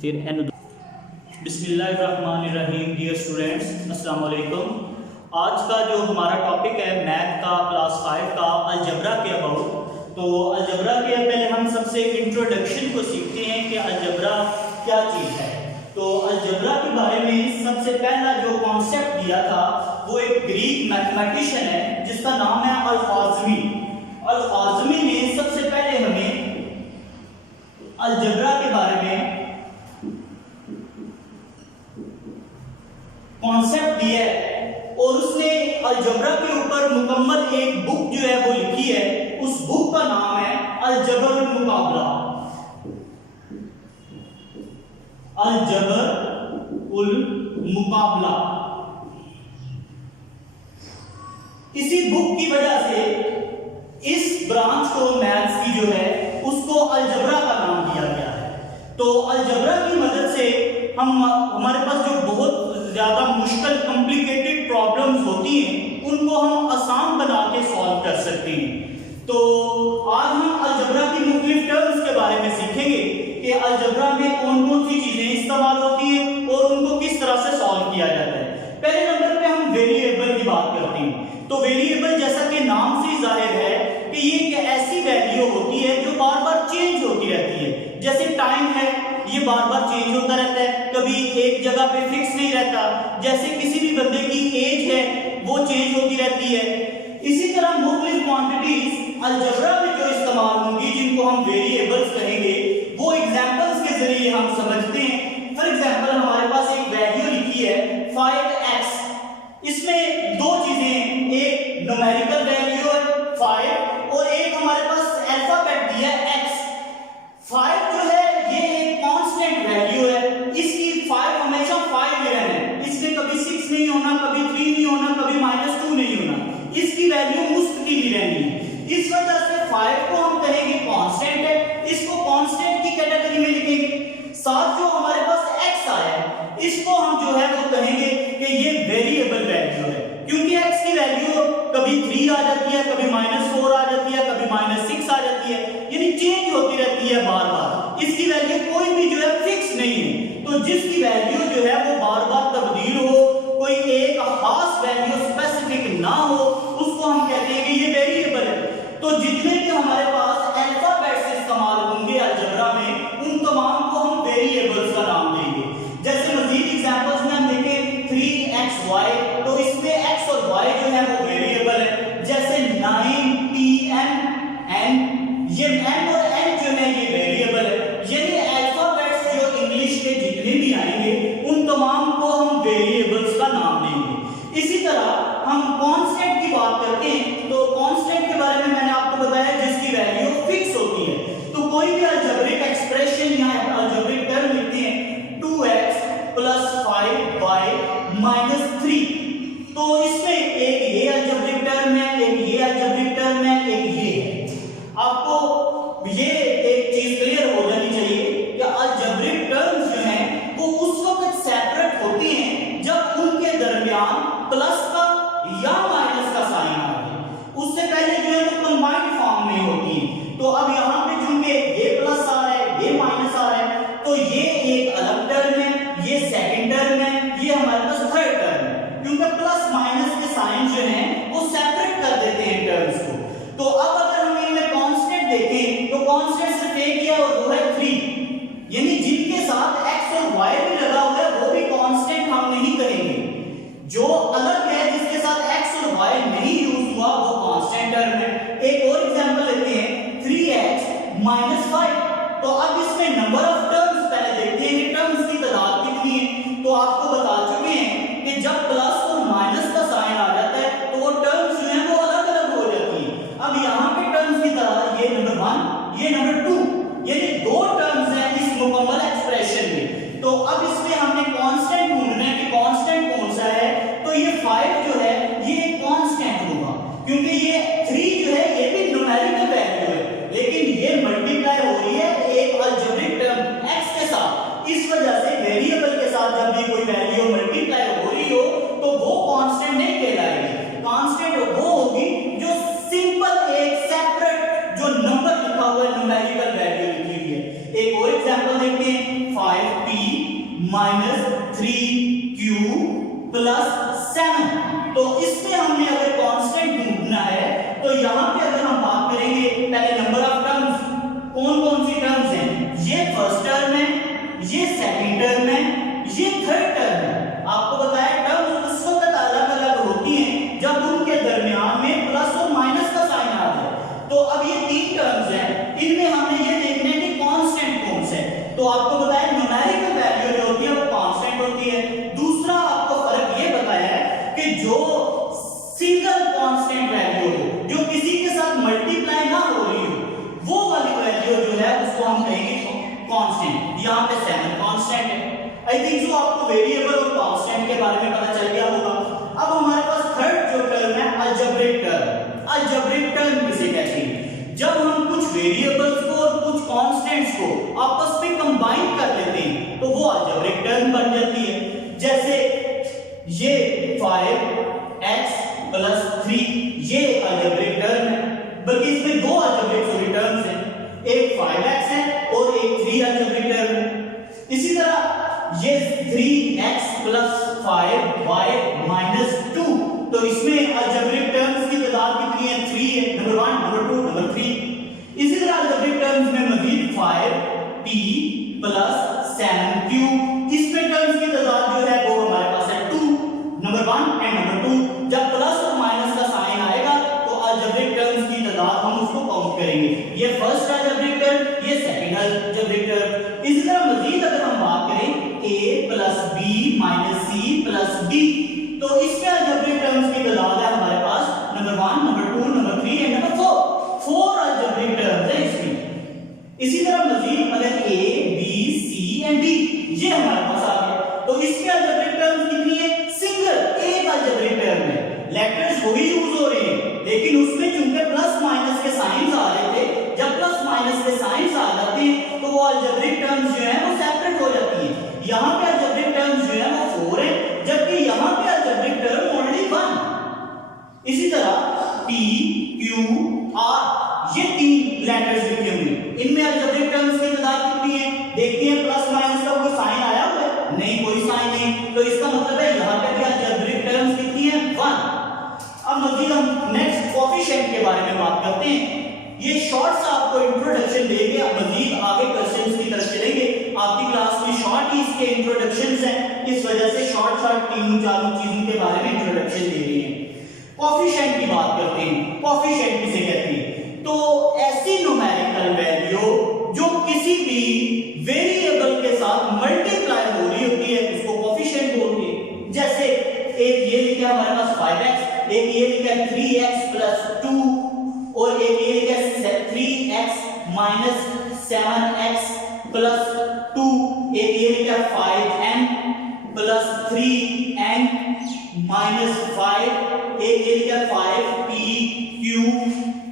फिर एन। बिस्मिल्लाहिर्रहमानिर्रहीम। Dear students, अस्सलाम वालेकुम। आज का जो हमारा टॉपिक है मैथ का क्लास 5 का अलजबरा के अबाउट। तो अलजबरा के पहले हम सबसे इंट्रोडक्शन को सीखते हैं कि अलजबरा क्या चीज़ है। तो अलजबरा के बारे में सबसे पहला जो कॉन्सेप्ट दिया था वो एक ग्रीक मैथमेटिशियन है जिसका नाम है अल-ख्वारिज़मी। अल-ख्वारिज़मी ने सबसे पहले हमें अलजबरा के बारे में कॉन्सेप्ट दिया है और उसने अलजबरा के ऊपर मुकम्मल एक बुक जो है वो लिखी है। उस बुक का नाम है अलजबर उल मुकाबला। अलजबर उल मुकाबला। इसी बुक की वजह से इस ब्रांच को मैथ्स की जो है उसको अलजबरा का नाम दिया गया है। तो अलजबरा की मदद से हमारे पास जो बहुत ज्यादा मुश्किल कॉम्प्लिकेटेड प्रॉब्लम्स होती हैं उनको हम आसान बना के सॉल्व कर सकते हैं। तो आज हम अलजबरा की मुख्तलिफ टर्म्स के बारे में सीखेंगे कि अलजबरा में कौन कौन सी चीजें इस्तेमाल होती हैं और उनको किस तरह से सॉल्व किया जाता है। पहले नंबर पे हम वेरिएबल की बात करते हैं। तो वेरिएबल जैसा कि नाम से जाहिर है कि ये एक ऐसी वैल्यू होती है जो बार बार चेंज होती रहती है। जैसे टाइम है, ये बार बार चेंज होता रहता है, कभी एक जगह पे फिक्स नहीं रहता। जैसे किसी भी बंदे की एज है वो चेंज होती रहती है। इसी तरह मुख्तलिफ क्वांटिटीज अलजबरा में जो इस्तेमाल होंगी जिनको हम वेरिएबल्स कहेंगे वो एग्जांपल्स के जरिए हम समझते हैं। फॉर एग्जांपल हमारे पास एक वैल्यू लिखी है 5x। इसमें दो चीजें, एक न्यूमेरिकल वैल्यू है 5 और एक हमारे पास अल्फाबेट दिया है x। 5 जो है ये एक कांस्टेंट वैल्यू है। इसकी 5 हमेशा 5 ही रहना है। इसमें कभी 6 नहीं होना, कभी 3 नहीं होना, कभी -2 नहीं होना। इसकी वैल्यू मुस्तकिल ही रहनी है। इस वजह से 5 को हम कहेंगे कांस्टेंट है। इसको कांस्टेंट की कैटेगरी में लिखेंगे। साथ जो हमारे पास x आया है इसको हम जो है वो कहेंगे कि ये वेरिएबल वैल्यू है, क्योंकि x की वैल्यू कभी 3 आ जाती है, कभी -4 आ जाती है, कभी -6 आ जाती है, यानी चेंज होती रहती है बार बार। इसकी वैल्यू कोई भी जो है फिक्स नहीं है। तो जिसकी वैल्यू जो है वो बार बार तब्दील हो, कोई एक खास वैल्यू स्पेसिफिक ना हो, उसको हम कहते हैं कि ये वेरिएबल है। तो जितने भी हमारे पास अल्फाबेट्स इस्तेमाल होंगे अलजबरा में उन तमाम को हम वेरिएबल्स का नाम देंगे। जैसे मजीद एग्जांपल्स में हम देखें 3xy, तो इसमें x और y जो है वो वेरिएबल है। जैसे 9 pm n, ये n और n जो है ये वेरिएबल है। यानी अल्फाबेट्स जो इंग्लिश के जितने भी आएंगे उन तमाम को हम वेरिएबल्स का नाम देंगे। इसी तरह हम कांस्टेंट की बात करते हैं। तो कांस्टेंट के बारे में मैंने आपको बताया जिसकी वैल्यू फिक्स होती है। तो कोई भी अलजेब्रिक एक्सप्रेशन या अलजेब्रिक टर्म लिखते हैं 2x + 5y - 3, तो इसमें एक ये अलजेब्रिक टर्म है, एक ये अलजेब्रिक टर्म है, एक ये है। आपको ये एक चीज क्लियर हो जानी चाहिए कि अलजेब्रिक टर्म्स जो हैं वो उस वक्त सेपरेट होती हैं जब उनके दरमियान प्लस का या माइनस का साइन आ जाए। उससे पहले जो है वो कंबाइंड फॉर्म में होती है। तो अब यहाँ पे चूंकि ये प्लस आ रहा है, ये माइनस आ रहा है, तो ये एक अलग टर्म है, ये सेकंड टर्म है, ये हमारे पास थर्ड टर्म है। क्योंकि प्लस माइनस के साइन जो हैं वो सेपरेट कर देते हैं टर्म्स को। तो अब अगर हम इनमें कांस्टेंट देखें तो कांस्टेंट सिर्फ एक ही है और वो है 3। यानी जिनके साथ x और y भी लगा हुआ है वो भी कांस्टेंट हम नहीं कहेंगे। जो अलग है जिसके साथ x और y नहीं यूज हुआ वो कांस्टेंट टर्म है। एक और एग्जांपल लेते हैं 3x - 5। तो अब इसमें नंबर ऑफ टर्म्स पहले देखते हैं कि टर्म्स की तादाद कितनी है। तो आपको बता चुके हैं कि जब प्लस और माइनस का साइन आ जाता है तो वो टर्म्स जो हैं वो अलग अलग हो जाती हैं। अब यहाँ पे टर्म्स की तादाद ये नंबर 1, ये नंबर 2, यानी दो टर्म्स हैं इस मुकम्मल एक्सप्रेशन में। तो अब इसमें हमने कांस्टेंट ढूंढना है कि कांस्टेंट कौन सा है। तो ये 5 जो है ये कांस्टेंट होगा, क्योंकि ये 3 जो है ये भी न्यूमेरिकल वैल्यू है, लेकिन ये मल्टीप्लाई हो रही है एक अलजेब्रिक टर्म x के साथ। इस वजह से वेरिएबल के साथ जब भी कोई वैल्यू -3q + 7। तो इसमें हमने अगर कांस्टेंट ढूंढना है तो यहां पे अगर हम बात करेंगे पहले नंबर ऑफ टर्म्स, कौन कौन सी टर्म्स हैं, ये फर्स्ट टर्म है, ये सेकंड टर्म है, ये थर्ड टर्म है। आपको बताया टर्म्स उस वक्त अलग अलग होती हैं जब उनके दरमियान में प्लस और माइनस का साइन आ जाए। तो अब ये तीन टर्म्स हैं, इनमें हमने ये देखना है कि कांस्टेंट कौन सा है। तो आपको बताया न्यूमेरिकल वैल्यू जो होती है वो कांस्टेंट होती है। दूसरा आपको फर्क ये बताया है कि जो सिंगल कांस्टेंट वैल्यू हो, जो किसी के साथ मल्टीप्लाई ना हो रही हो, वो वाली वैल्यू जो है उसको हम कहेंगे कांस्टेंट। यहां पे 7 कांस्टेंट है। आई थिंक सो आपको वेरिएबल और कांस्टेंट के बारे में पता चल गया होगा। अब हमारे पास थर्ड जो टर्म है अलजेब्रिक टर्म। अलजेब्रिक टर्म किसे कहते हैं? जब हम कुछ वेरिएबल्स को और कुछ कांस्टेंट्स को आपस में कंबाइन कर लेते हैं तो वो अलजेब्रिक टर्म बन जाती है। जैसे ये 5x + 3 ये अलजेब्रिक टर्म है, बल्कि इसमें दो अलजेब्रिक टर्म्स हैं, एक 5x है और एक 3 अलजेब्रिक टर्म है। इसी तरह ये 3x + 5y - 2, तो इसमें अलजेब्रिक टर्म्स की तादाद कितनी है? 3 है, नंबर 1, नंबर 2, नंबर 3। इसी तरह अलजेब्रिक टर्म्स में मजीद 5p + 7q, इसमें टर्म्स की तादाद जो है वो हमारे पास है 2, नंबर 1 एंड नंबर 2। जब प्लस और माइनस का साइन आएगा तो अलजेब्रिक टर्म्स की तादाद हम उसको काउंट करेंगे। ये फर्स्ट अलजेब्रिक टर्म, ये सेकंड अलजेब्रिक टर्म। इसी तरह मजीद अगर हम बात करें a + b - c + d, तो इसमें अलजेब्रिक टर्म्स की तादाद है हमारे पास number 1, number 2, number 3 and number 4। 4 algebraic terms है इसमें। इसी तरह मजीद अगर a b c and d ये हमारे पास आ गया तो इसके अलजेब्रिक टर्म्स कितनी है? सिंगल एक अलजेब्रिक टर्म है। लेटर्स वही यूज हो रहे हैं, लेकिन उसमें चूंकि प्लस माइनस के साइंस आ रहे थे, जब प्लस माइनस के साइंस आ जाते हैं तो वो अलजेब्रिक टर्म्स जो है वो सेपरेट हो जाती है। यहां पे अलजेब्रिक टर्म्स जो है वो 4 है, जबकि यहां पे अलजेब्रिक टर्म ओनली 1। इसी तरह p q r ये तीन लेटर्स लिखे हुए, इनमें अलजेब्रिक टर्म्स की तादाद कितनी है? देखते हैं प्लस माइनस का कोई साइन आया हुआ है? नहीं, कोई साइन नहीं, तो इसका मतलब है यहां पे भी अलजेब्रिक टर्म्स कितनी है? 1। अब मजीद हम नेक्स्ट कोएफिशिएंट के बारे में बात करते हैं। ये शॉर्ट सा आपको इंट्रोडक्शन देंगे, अब मजीद आगे क्वेश्चंस की तरफ चलेंगे। आपकी क्लास में शॉर्ट ही इसके इंट्रोडक्शंस हैं, इस वजह से शॉर्ट शॉर्ट 3-4 चीजों के बारे में इंट्रोडक्शन दे रही हैं। कोएफिशिएंट की बात करते हैं। कोएफिशिएंट किसे कहते हैं? तो ऐसी न्यूमेरिकल वैल्यू जो किसी भी वेरिएबल के साथ मल्टीप्लाई हो रही होती है उसको कोएफिशिएंट बोलते हैं। जैसे एक ये लिखा है हमारे पास 5x, एक ये लिखा है 3x + 2 और एक ये लिखा है 3x - 7x + 2, एक ये लिखा है 5n + 3n - 5, एक ये लिखा है 5pq।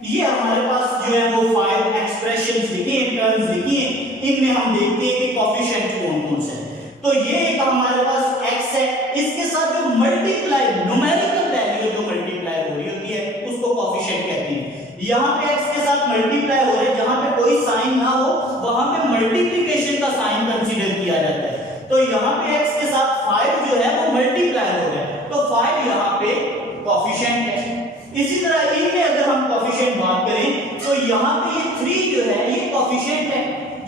ये हमारे पास जो है वो 5 एक्सप्रेशंस लिखी हैं, टर्म्स लिखी हैं, इनमें हम देखते हैं कि कोएफिशिएंट कौन-कौन से हैं। तो ये एक हमारे पास x है, इसके साथ जो मल्टीप्लाई न्यूमेरिकल वैल्यू जो मल्टीप्लाई हो रही होती है उसको कोएफिशिएंट कहते हैं। यहां पे x के साथ मल्टीप्लाई हो रहे हैं, जहां पे कोई साइन ना हो वहां पे मल्टीप्लिकेशन का साइन कंसीडर किया जाता है। तो यहां पे x के साथ 5 जो है वो मल्टीप्लाई हो रहा है, तो 5 यहां पे कोएफिशिएंट है। इसी तरह इनमें अगर हम कोएफिशिएंट बात करें तो यहां पे ये 3 जो है ये कोएफिशिएंट है,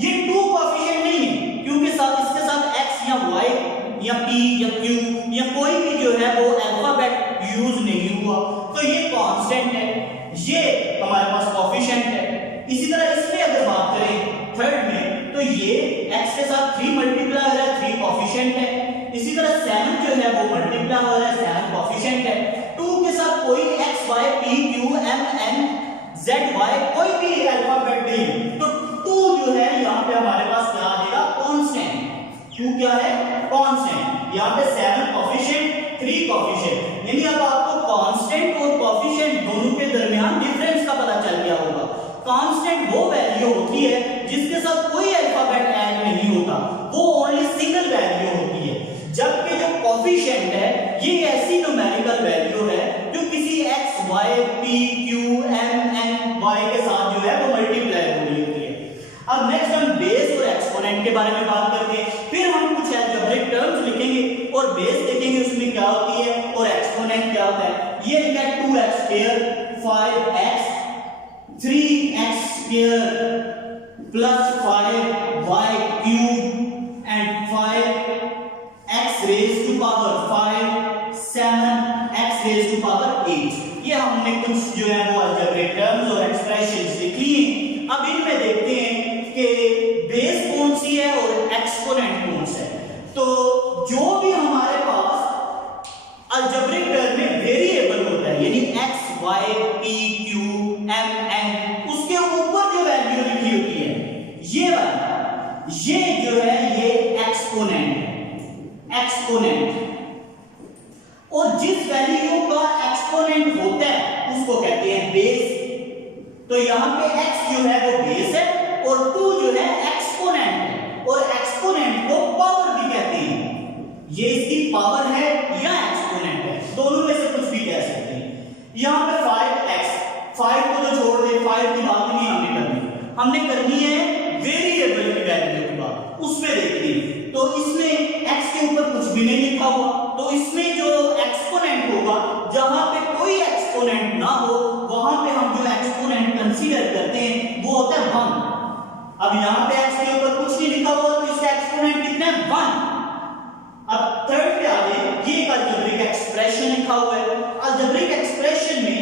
ये 2 कोएफिशिएंट नहीं है, क्योंकि साथ इसके साथ x या y या p या q या कोई भी जो है वो अल्फाबेट यूज नहीं हुआ, तो ये कांस्टेंट है, ये हमारे पास कोएफिशिएंट है। इसी तरह इसमें अगर बात करें थर्ड में तो ये x के साथ 3 मल्टीप्लाई हो रहा है, 3 कोएफिशिएंट है। इसी तरह 7 जो है वो मल्टीप्लाई हो रहा है, 7 कोएफिशिएंट है। 2 के साथ कोई x y p q m n z y कोई भी अल्फाबेट नहीं, तो 2 जो है यहां पे हमारे पास क्या आ जाएगा? कांस्टेंट। 2 क्या है? कांस्टेंट। यहां पे 7 कोएफिशिएंट, 3 कोएफिशिएंट, यानी अब आपको कांस्टेंट और कोएफिशिएंट दोनों के दरमियान डिफरेंस का पता चल गया होगा। कांस्टेंट वो वैल्यू होती है जिसके साथ कोई अल्फाबेट ऐड नहीं होता, वो ओनली सिंगल वैल्यू होती है, जबकि जो कोएफिशिएंट है ये ऐसी न्यूमेरिकल वैल्यू है जो किसी x y p q m n y के साथ जो है वो मल्टीप्लाई हो रही होती है। अब नेक्स्ट हम बेस और एक्सपोनेंट के बारे में बात करते हैं, फिर हम कुछ अलजेब्रिक टर्म्स लिखेंगे और बेस देखेंगे उसमें क्या होती है और एक्सपोनेंट क्या होता है। ये लिखा है 2x square 5x 3x square plus 5y cube and 5x raise to power 5 7x raise to power 8। ये हमने कुछ जो है वो अलजेब्रिक टर्म्स और एक्सप्रेशंस लिख लिए। अब इनमें देखते हैं कि बेस कौन सी है और एक्सपोनेंट कौन सा है। तो जो भी हमारे पास अलजेब्रिक टर्म में वेरिएबल होता है यानी x y p q m n उसके ऊपर जो वैल्यू लिखी होती है ये वाला ये जो है ये एक्सपोनेंट है। एक्सपोनेंट और जिस वैल्यू का एक्सपोनेंट होता है उसको कहते हैं बेस। तो यहां पे x जो है वो बेस है और 2 जो है एक्सपोनेंट है और एक्सपोनेंट को पावर भी कहते हैं। ये इसकी पावर है या एक्सपोनेंट है, दोनों में से कुछ भी कह सकते हैं। यहां पे 5x 5 को तो छोड़ दे, 5 की बात नहीं हमने करनी है वेरिएबल की वैल्यू की बात, उसमें देखते हैं। तो इसमें x के ऊपर कुछ भी नहीं लिखा हुआ, तो इसमें जो एक्सपोनेंट होगा जहां पे कोई एक्सपोनेंट ना हो वहां पे हम जो एक्सपोनेंट कंसीडर करते हैं वो होता है 1। अब यहां पे x के ऊपर कुछ नहीं लिखा हुआ तो इसका एक्सपोनेंट कितना है 1। अब थर्ड पे आ गए, ये एक अलजेब्रिक एक्सप्रेशन लिखा हुआ है। अलजेब्रिक एक्सप्रेशन में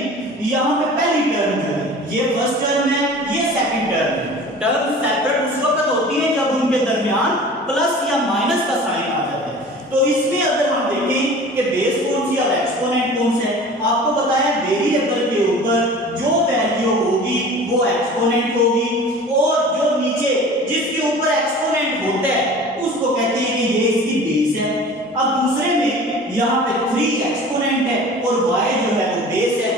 यहां पे पहली टर्म जो है ये फर्स्ट टर्म है, ये सेकंड टर्म है। टर्म सेपरेट उस वक्त होती है जब उनके दरमियान प्लस या माइनस का साइन आ जाता है। तो इसमें अगर हम देखें कि बेस कौन सी और एक्सपोनेंट कौन सा है, आपको बताया वेरिएबल के ऊपर जो वैल्यू होगी वो एक्सपोनेंट होगी और जो नीचे जिसके ऊपर एक्सपोनेंट होता है उसको कहते हैं कि ये इसकी बेस है। अब दूसरे में यहाँ पे 3 एक्सपोनेंट है और y जो है वो बेस है।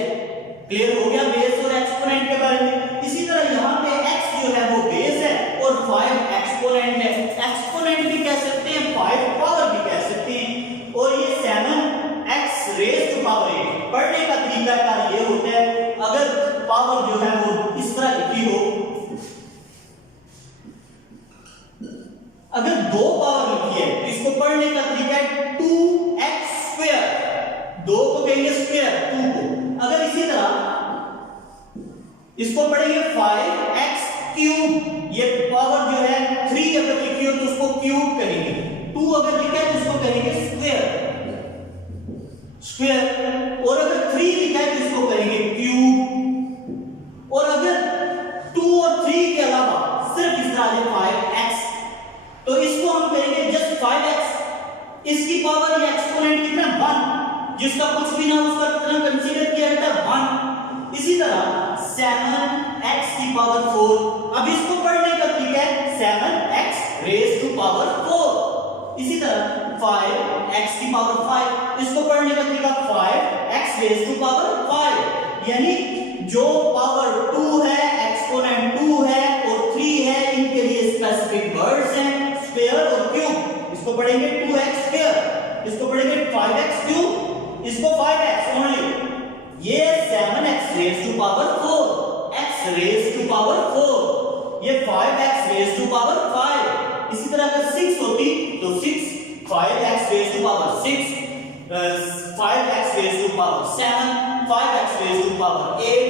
क्लियर हो गया बेस और एक्सपोनेंट के बारे में। इसी तरह यहाँ पे x जो है वो बेस है और 5 एक्सपोनेंट है। एक्सपोनेंट भी कह सकते हैं, 5 पावर भी कह सकते हैं। और ये 7x रेज टू पावर 8 पढ़ने का तरीका कार ये होता है, अगर पावर जो है वो इस तरह लिखी हो, अगर 2 पावर लिखी है तो इसको पढ़ने का तरीका है 2x स्क्वायर, 2 को कहेंगे स्क्वायर 2 को। अगर इसी तरह इसको पढ़ेंगे 5x क्यूब, ये पावर जो है 3 अगर लिखी हो तो उसको क्यूब करेंगे, 2 अगर लिखा है तो उसको करेंगे स्क्वायर स्क्वायर, और अगर 3 लिखा है तो इसको करेंगे क्यूब। और अगर 2 और 3 के अलावा सिर्फ इस तरह 5x तो इसको हम करेंगे जस्ट 5x। इसकी पावर या एक्सपोनेंट कितना 1, जिसका कुछ भी ना उसका कितना कंसीडर किया जाता है 1। इसी तरह 7x की पावर 4, अब इसको पढ़ने का तरीका है 7x रेज टू पावर 4। इसी तरह 5x की पावर 5, इसको पढ़ने का तरीका 5x रेज टू पावर 5। यानी जो पावर 2 है, एक्सपोनेंट 2 है और 3 है, इनके लिए स्पेसिफिक वर्ड्स हैं स्क्वायर और क्यूब। इसको पढ़ेंगे 2x स्क्वायर, इसको पढ़ेंगे 5x क्यूब, इसको 5x ओनली। ये 7x raise to power 4, x raise to power 4, ये 5x रेज टू पावर 5। इसी तरह अगर 6 होती तो 6, 5x raise to power 6, 5x raise to power 7, 5x raise to power 8।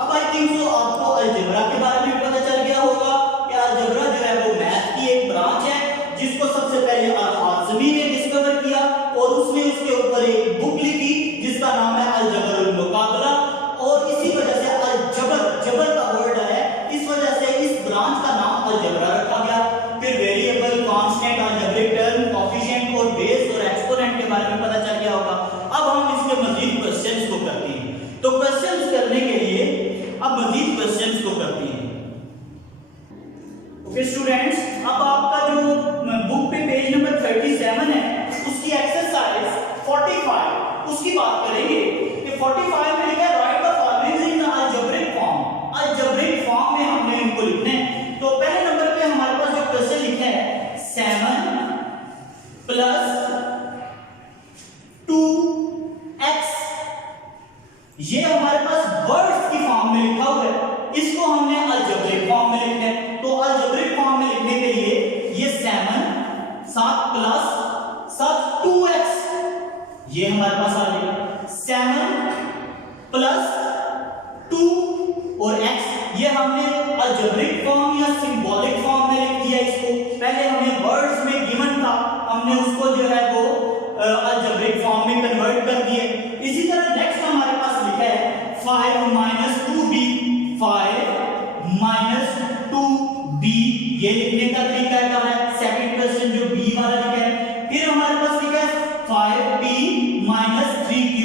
अब आई थिंक सो आपको अलजेब्रा के बारे में पता चल गया होगा कि अलजेब्रा जो है वो मैथ की एक ब्रांच है जिसको सबसे पहले अल-खाज़मी ने डिस्कवर किया और उसने उसके ऊपर एक बुक लिखी जिसका नाम है अल-जबर अल-मुकाबला। और इसी वजह से अल-जबर, जबर का वर्ड है, इस वजह से इस ब्रांच का नाम अलजेब्रा रखा गया। फिर variable, constant, algebraic term, coefficient और बेस और एक्सपोनेंट के बारे में पता चल गया होगा। अब हम इसके मजीद क्वेश्चंस को करते हैं। तो क्वेश्चंस करने के लिए अब मजीद क्वेश्चंस को करते हैं। ओके स्टूडेंट्स, अब आपका जो बुक पे पेज नंबर 37 है उसकी एक्सरसाइज 45 उसकी बात करेंगे कि 45 में लिखा है right the following in algebraic form. Algebraic form में हमने इनको लिखना है। तो पहले नंबर पे हमारे पास जो क्वेश्चन लिखा है 7 प्लस 2x, ये हमारे पास वर्ड्स की फॉर्म में लिखा हुआ है, इसको हमने अलजेब्रिक फॉर्म में लिखना है। तो अलजेब्रिक फॉर्म में लिखने के लिए ये 7 प्लस ये हमारे पास आ जाएगा 7 प्लस 2 और x, ये हमने अलजेब्रिक फॉर्म या सिंबॉलिक फॉर्म में लिख दिया इसको। पहले हमें वर्ड्स में गिवन था, हमने उसको जो है वो अलजेब्रिक फॉर्म में कन्वर्ट कर दिए। इसी तरह नेक्स्ट हमारे पास लिखा है 5 minus 2b, 5 minus 2b, ये लिखने का तरीका क्या है, सेकंड क्वेश्चन जो b वाला लिखा है। फिर हमारे पास लिखा है 5p minus 3q,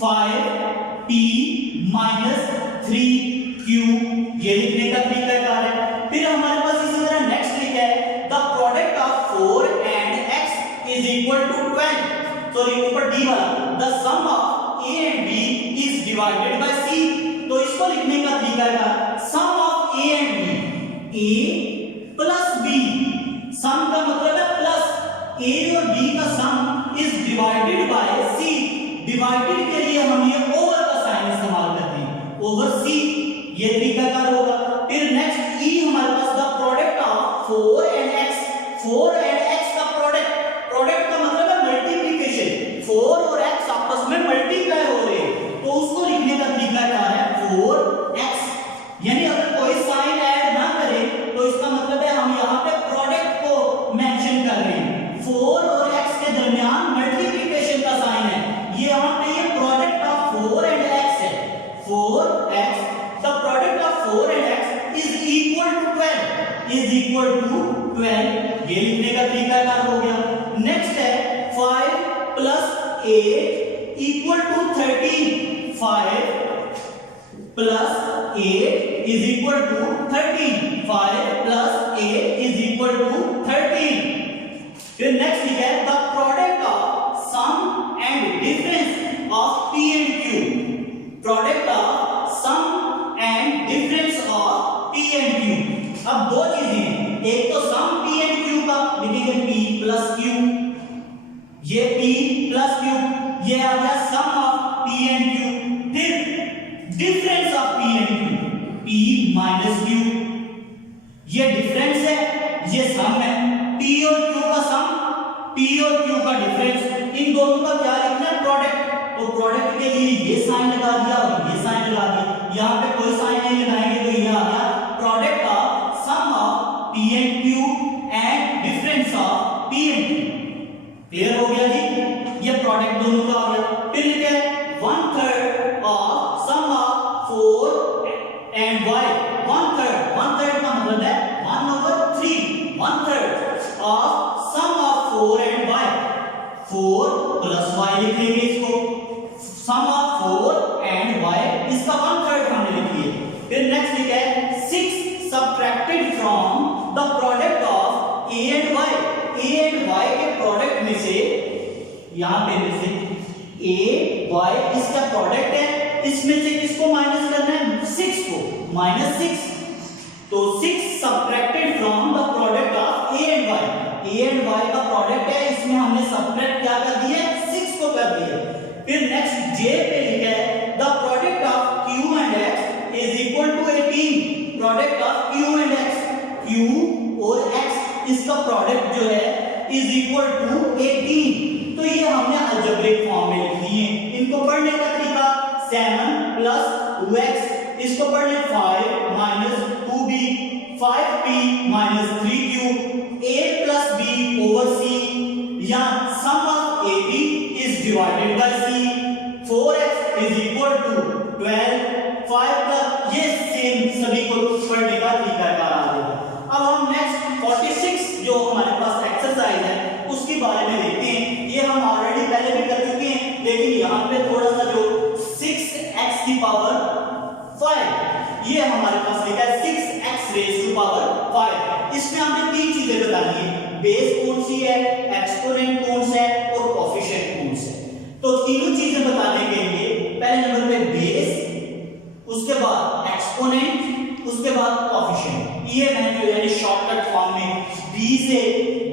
5p minus 3q, ये लिखने का तरीका क्या है। फिर हमारे पास इसी तरह नेक्स्ट लिखा है the product of 4 and x is equal to 12, sorry ऊपर d वाला, the sum of a and b is divided by c, तो इसको लिखने का तरीका है sum of a and b, a plus b, sum का मतलब है प्लस, a और b का sum is divided by c, divided के लिए हम ये ओवर का साइन इस्तेमाल करते हैं, ओवर c, ये तरीका कार होगा। फिर नेक्स्ट e हमारे पास the product of 4 and x, 4 and x का प्रोडक्ट, प्रोडक्ट का मतलब है मल्टीप्लिकेशन, 4 और x आपस में मल्टीप्लाई हो रहे हैं, तो उसको लिखने का तरीका क्या है 4x, यानी अगर कोई साइन ऐड ना करे तो इसका मतलब है हम यहाँ पे प्रोडक्ट को मेंशन कर रहे हैं, 4 और x के दरमियान मल्टीप्लिकेशन का साइन है, ये यहाँ पे ये प्रोडक्ट ऑफ 4 and x है, 4x, the product of 4 and x is equal to 12, is equal to 12, ये लिखने का तरीका क्या हो गया। नेक्स्ट है 5 plus 8 equal to 13, 5 plus 8 is equal to 13, 5 plus 8 is equal to 13। फिर नेक्स्ट लिखा है the product of sum and difference of p and q, product of sum and difference of p and q। अब दो चीजें हैं, एक तो सम p and q का लिखेंगे p plus q, ये p plus q, ये आ गया सम ऑफ p and q। फिर difference of p and q, p minus q, ये डिफरेंस है, ये सम है, p और q का सम, p और q का डिफरेंस, इन दोनों का क्या लिखना है प्रोडक्ट, तो प्रोडक्ट के लिए ये साइन लगा दिया और ये साइन लगा दिया, यहाँ पे कोई साइन नहीं लगाएंगे तो ये आ गया product of sum of p and q and difference of p and q। Clear हो गया जी, ये प्रोडक्ट दोनों का आ गया। फिर लिखा है 1/3 of sum of 4 and y, 1/3, 1/3 का मतलब है 1/3, 1/3 of sum of 4 and y, 4 plus y लिख लेंगे इसको, सम ऑफ 4 and y, इसका 1/3 हमने लिख लिया। फिर नेक्स्ट लिखा है 6 subtracted from the product of a and y, a and y के प्रोडक्ट में से, यहां पे में से a y इसका प्रोडक्ट है, इसमें से किसको माइनस करना है 6 को, -6, तो 6 subtracted from the product of a and y, a and y का प्रोडक्ट है, इसमें हमने सबट्रैक्ट क्या कर दिया 6 को कर दिया। फिर नेक्स्ट j पे लिखा है the product of q and x is equal to 18, product of q and x, q और x इसका प्रोडक्ट जो है इज इक्वल टू 18, तो ये हमने अलजेब्रिक फॉर्म में लिख दिए। इनको पढ़ने का तरीका 7 plus 2x, इसको पढ़ने 5 minus 2b, 5p minus 3q, a plus b over c, या sum of ab is divided by c, 4x is equal to 12, 5 plus, ये सेम सभी को पढ़ने का तरीका बता देगा। अब हम नेक्स्ट 46 जो हमारे पास एक्सरसाइज है उसके बारे में देखते हैं। ये हम ऑलरेडी पहले भी कर चुके हैं, लेकिन यहाँ पे थोड़ा सा जो 6x की पावर 5, ये हमारे पास लिखा है 6x रेज़ टू पावर 5। इसमें हमने तीन चीजें बतानी है, बेस कौन सी है, एक्सपोनेंट कौन सा है और कोफिशिएंट कौन सा है। तो तीनों चीजें बताने के लिए पहले नंबर पे बेस, उसके बाद एक्सपोनेंट, उसके बाद कोफिशिएंट। ये मैं जो यानी शॉर्टकट फॉर्म में b से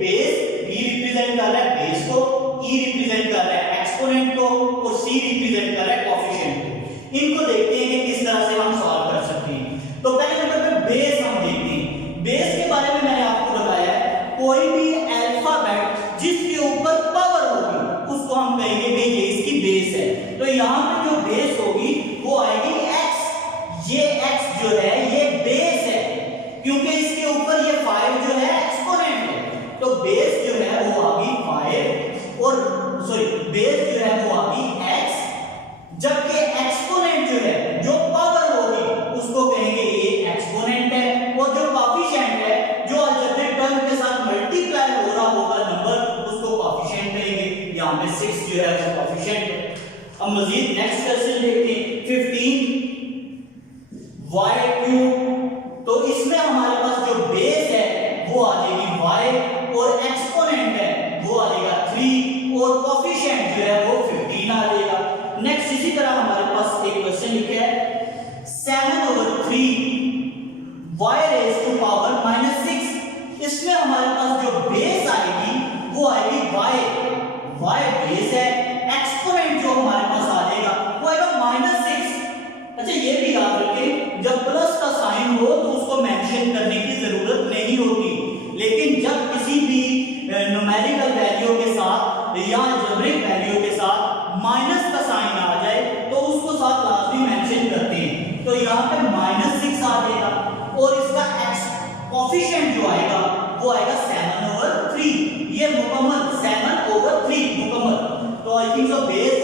बेस, b रिप्रेजेंट कर रहा है बेस को, e रिप्रेजेंट कर रहा है एक्सपोनेंट को और c रिप्रेजेंट कर रहा है कोफिशिएंट को। इनको देखते हैं कि किस तरह से हम सॉल्व कर सकते हैं। तो पहले नंबर पे बेस हम देखते हैं। बेस के बारे में मैंने आपको बताया है, कोई भी अल्फाबेट जिसके ऊपर पावर होगी उसको हम कहेंगे कि यहाँ पे जो बेस होगी वो आएगी x। ये x जो है ये बेस है, क्योंकि इसके ऊपर ये 5 जो है एक्सपोनेंट है, तो बेस जो है वो आ गई 5 और सॉरी बेस जो है वो आ गई x, जबकि एक्सपोनेंट जो है जो पावर होगी उसको कहेंगे ये एक्सपोनेंट है, और जो कोएफिशिएंट है जो अलजेब्रिक टर्म के साथ मल्टीप्लाई हो रहा होगा नंबर उसको कोएफिशिएंट कहेंगे। यहाँ पे 6 जो है वो कोएफिशिएंट है। अब मजीद नेक्स्ट क्वेश्चन देखते हैं 15y³। तो इसमें हमारे पास जो बेस है वो आ जाएगी y और एक्सपोनेंट है वो आ जाएगा 3 और कोएफिशिएंट जो है वो 15 आ जाएगा। नेक्स्ट इसी तरह हमारे पास एक क्वेश्चन लिखा है 7/3 y raised to power -6। इसमें हमारे पास जो बेस आएगी वो आएगी y बेस है, एक्सपोनेंट जो हमारे पास आ जाएगा वो आएगा -6। अच्छा ये भी याद रखें जब प्लस का साइन हो तो उसको मेंशन करने की जरूरत नहीं होती, लेकिन जब किसी भी न्यूमेरिकल वैल्यू के साथ या अलजेब्रिक वैल्यू के साथ माइनस का साइन आ जाए तो उसको साथ लाजमी मेंशन करते हैं। तो यहाँ पे -6 आ जाएगा और इसका कोएफिशिएंट जो आएगा वो आएगा 7/3। ये मुकम्मल 7/3 मुकम्मल। तो I think so base,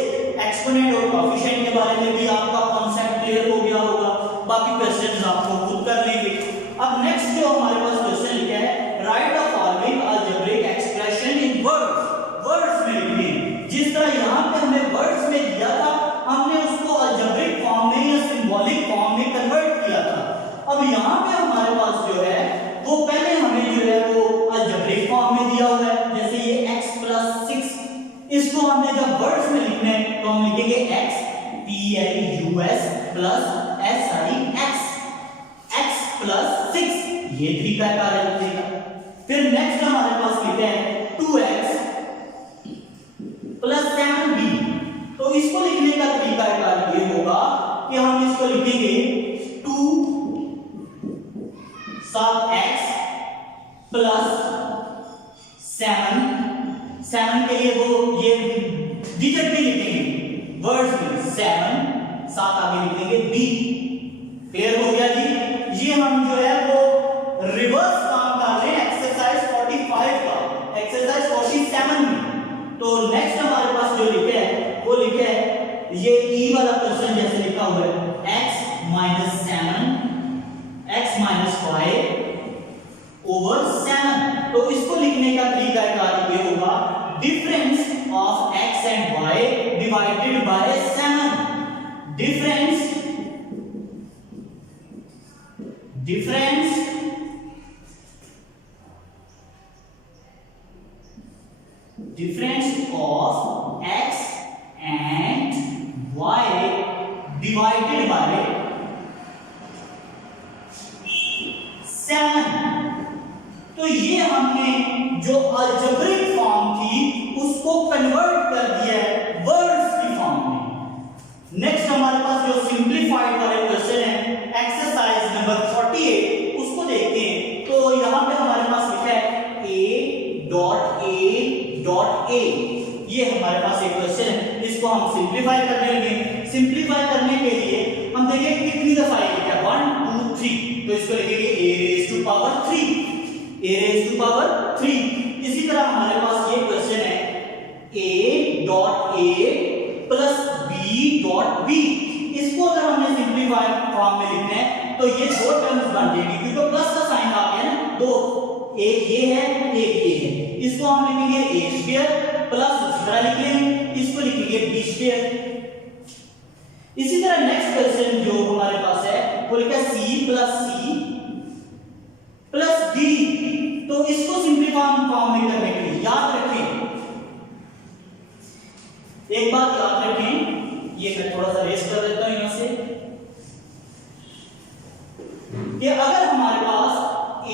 exponent और कोएफिशिएंट के बारे में भी आपका कांसेप्ट क्लियर हो गया होगा। बाकी क्वेश्चंस आपको खुद कर लेंगे। अब नेक्स्ट जो हमारे पास क्वेश्चन लिखा है right the following algebraic expression in words में लिखिए। जिस तरह यहाँ पे हमें वर्ड्स में दिया था हमने उसको अलजेब्रिक फॉर्म में या सिंबॉलिक फॉर्म में कन्वर्ट किया था। अब यहाँ पे हमारे पास जो है वो पहले हमें जो है वो अलजेब्रिक फॉर्म में दिया हुआ है, जैसे ये x + 6। इसको हमने जब वर्ड्स में लिखना है तो हम लिखेंगे x plus x + 6, ये 3 का कार्य लिखेगा। फिर नेक्स्ट हमारे पास लिखा है 2x + 7b। तो इसको लिखने का तरीका कार्य ये होगा कि हम इसको लिखेंगे 2 7x + 7 के लिए वो ये डिजिट भी लिखेंगे वर्ड्स में 7 आगे लिखेंगे b। क्लियर हो गया जी। ये हम जो है वो रिवर्स काम कर रहे हैं एक्सरसाइज 45 का एक्सरसाइज 47 में। तो नेक्स्ट हमारे पास जो लिखा है वो लिखा है ये e वाला क्वेश्चन जैसे लिखा हुआ है x - 7 x - 5/7। तो इसको लिखने का तरीका कार्य ये होगा difference of x and y divided by 7। Difference of x and y divided by 7। तो ये हमने जो अलजेब्रिक फॉर्म थी उसको कन्वर्ट कर दिया है वर्ड्स की फॉर्म में। नेक्स्ट हमारे पास जो सिंपलीफाइड वाले क्वेश्चन है एक्सरसाइज नंबर 48 उसको देखते हैं। तो यहाँ पे हमारे पास लिखा है a.a.a। ये हमारे पास एक क्वेश्चन है, इसको हम सिंपलीफाई करने लगे। सिंपलीफाई करने के लिए हम देखेंगे कितनी दफा ये लिखा है 1 2 3। तो इसको लिखेंगे a raised to power 3 a raised to power 3। इसी तरह हमारे पास ये क्वेश्चन है a.a plus b.b। इसको अगर हमने सिंपलीफाई फॉर्म में लिखना है तो ये दो टर्म्स बन जाएंगे क्योंकि प्लस का साइन आ गया ना, दो, एक ये है एक ये है। इसको हम लिखेंगे a स्क्वायर प्लस इस तरह लिख लेंगे, इसको लिखेंगे b स्क्वायर। इसी तरह नेक्स्ट क्वेश्चन जो हमारे पास है वो लिखा है c प्लस d। तो इसको सिंपलीफाई फॉर्म में करने के लिए याद रखें, एक बात याद रखें, ये मैं थोड़ा सा रेस कर देता हूं यहां से कि अगर हमारे पास a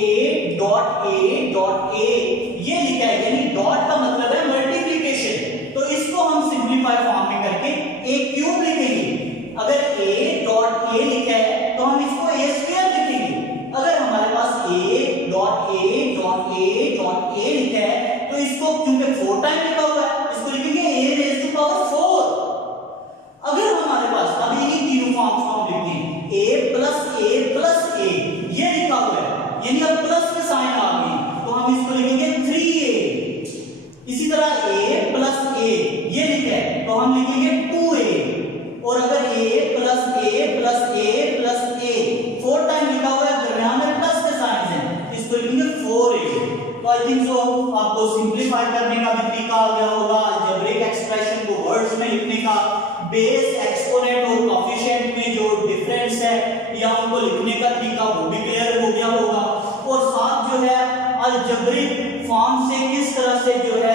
डॉट a ये लिखा है यानी डॉट का मतलब है मल्टीप्लिकेशन, तो इसको हम सिंपलीफाई फॉर्म में करके a क्यूब लिखेंगे। अगर a डॉट a लिखा है तो हम इसको a स्क्वायर लिखेंगे। अगर हमारे पास a डॉट a लिखा है तो इसको क्योंकि 4 टाइम लिखा हुआ है इसको लिखेंगे a रेज़ टू पावर 4। अब ए प्लस ए ये लिखा हुआ है, यानी अब प्लस के साइन आ गई तो हम इसको लिखेंगे 3a। इसी तरह a प्लस a ये लिखा है तो हम लिखेंगे 2a। और अगर a plus a plus a plus a 4 time लिखा हुआ है, दरमियान में प्लस के साइन है, इसको लिखेंगे 4a। तो आई थिंक सो आपको सिंपलीफाई करने का भी तरीका आ गया होगा, अलजेब्रिक एक्सप्रेशन को वर्ड्स में लिखने का, बेस एक्सपोनेंट और कोएफिशिएंट में जो डिफरेंस है या उनको लिखने का तरीका वो भी क्लियर हो गया होगा। और साथ जो है अलजेब्रिक फॉर्म से किस तरह से जो है